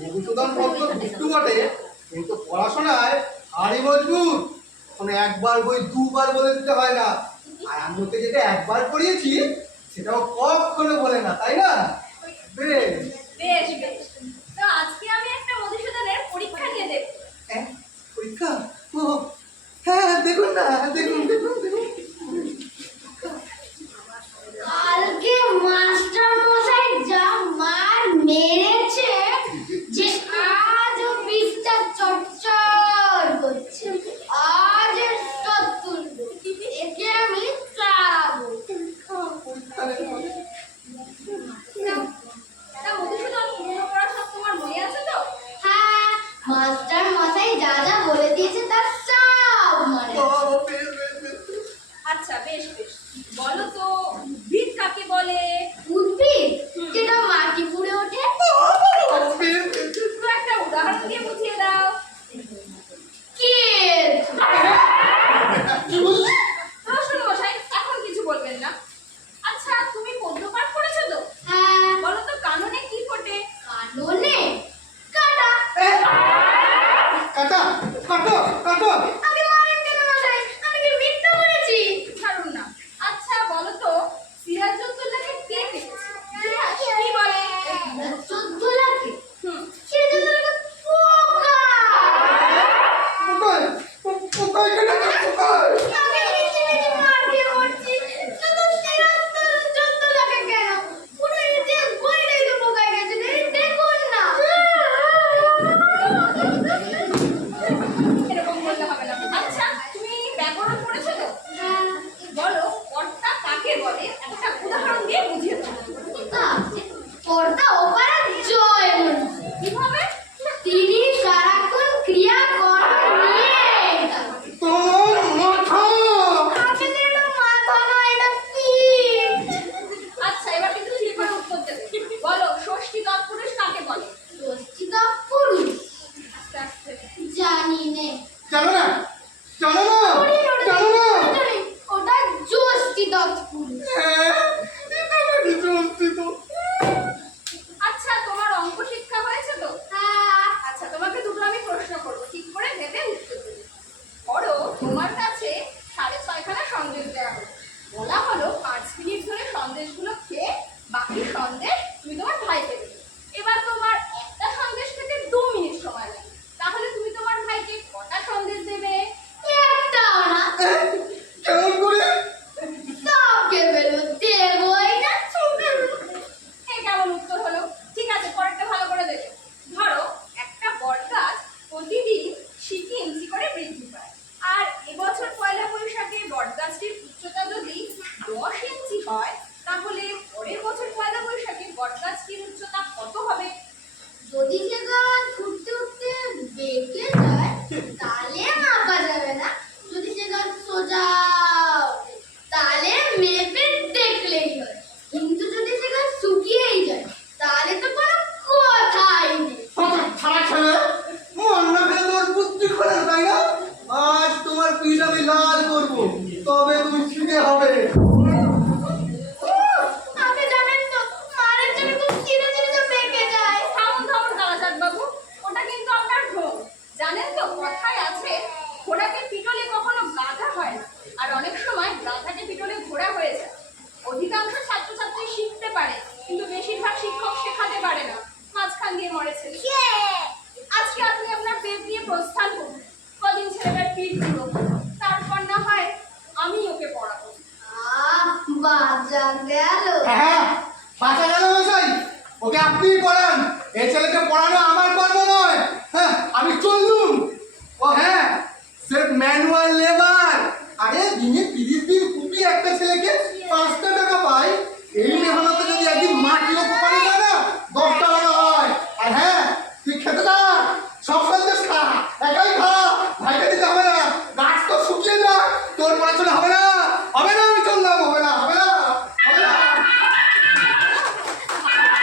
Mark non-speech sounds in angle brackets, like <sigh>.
মধুসূদন পত্র একটু বটে। কিন্তু পড়াশোনায় আরই মজবুত। মানে একবার বই দুবার বলে দিতে হয় না। আর আমি ওকে যেটা একবার পড়িয়েছি সেটাও কখনো বলে না তাই না? বেশ। বেশ বেশ। তো আজকে আমি একটা মধুসূদনের পরীক্ষা নিয়ে দেখব। হ্যাঁ, পরীক্ষা? ও হ্যাঁ দেখুন না দেখুন দেখুন দেখুন কালকে মাস্টার মশাই যা মার মেরেছে যে আজ পিঠটা চটচট করছে আজ সব তুলবো একে আমি তাড়াবো তা মধুসূদন পুরো পড়া সব তোমার মনে আছে তো হ্যাঁ মাস্টার যা যা বলে দিয়েছে তার সব মনে। আচ্ছা বেশ বেশ। বলো তো উদ্ভিদ কাকে বলে? উদ্ভিদ? যেটা মাটি পুড়ে ওঠে। পুরো একটা উদাহরণ দিয়ে বুঝিয়ে দাও। কি <laughs> বললি? তো শোনো মশাই এখন কিছু বলবেন না আচ্ছা তুমি পদ্য পাঠ করেছ তো হ্যাঁ বলো তো কাননে কি ফোটে কাননে কাটা এ, কাটা কাটো কাটো আমি মারেন কেন মশাই আমি কি মিথ্যা বলেছি ছাড়ুন না আচ্ছা বলো তো সিরাজউদ্দৌলাকে কে লিখেছে কি বলে চোদ্দ লাখে হুম সে জন্য পোকা কোথায় কো- কোথায় কেটেছে কোথায় আমি নিচে নিচে মার খেয়ে মরছি শুধু তিরাত্তর চোদ্দ লাখে কেন পুরো ইতিহাস বইটাই তো পোকায় গেছে এই দেখুন না এরকম বললে হবে না আচ্ছা তুমি ব্যাকরণ পড়েছো তো হ্যাঁ, বলো কর্তা কাকে বলে একটা উদাহরণ দিয়ে বুঝিয়ে দাও তা আছে। পর্দা ওপারা জয় মনসা কীভাবে তিনি সারাক্ষণ ক্রিয়া কর্ম নিয়ে থাকেন। তোর মাথা আসলে এটা মাথা নয়, এটা পিঠ। আচ্ছা এবার কিন্তু ঠিক করে উত্তর দেবে বলো ষষ্ঠী তৎপুরুষ কাকে বলে ষষ্ঠীটা পুরুষ। আস্তে আস্তে জানি নে। জানো না জানো না ওরে, ওরে, জানো না জানি, ওটা জ্যোষ্ঠী তৎপুরুষ। হ্যাঁ, এটা নাকি সত্যি তো? আচ্ছা তোমার অঙ্ক শিক্ষা হয়েছে তো হ্যাঁ, আচ্ছা তোমাকে দুটো আমি প্রশ্ন করব ঠিক করে ভেবে উত্তর দেবে ধরো তোমার কাছে সাড়ে ছয়খানা সন্দেশ দেওয়া হলো বলা হলো পাঁচ মিনিট ধরে সন্দেশগুলো খেয়ে বাকি সন্দেশ তুমি তোমার ভাইকে দেবে। এবার তোমার একটা সন্দেশ খেতে দু মিনিট সময় লাগে তাহলে তুমি তোমার ভাইকে কটা সন্দেশ দেবে? একটাও না। কেমন করে? সবকে বেরো, দেবই না, ছুঁবে এই কেমন উত্তর হলো? ঠিক আছে পরেরটা ভালো করে দেবে ধরো একটা বট গাছ প্রতিদিন ইঞ্চি করে বৃদ্ধি পায়। আর এবছর পয়লা বৈশাখে বট গাছটির উচ্চতা যদি দশ ইঞ্চি হয় তাহলে বৈশাখে উচ্চতা কত হবে? যদি সে গাছ উঠতে উঠতে বেঁকে যায়, তাহলে মাপা যাবে না। যদি সে গাছ সোজা তাহলে মেপে দেখলেই হয়। কিন্তু যদি সে গাছ শুকিয়েই যায়, তাহলে তো কোনো কথাই নেই। মন্না তোর বুদ্ধি করে তাই না আজ তোমার পিঠ আমি লাল করব, তবে তুমি শিখে হবে।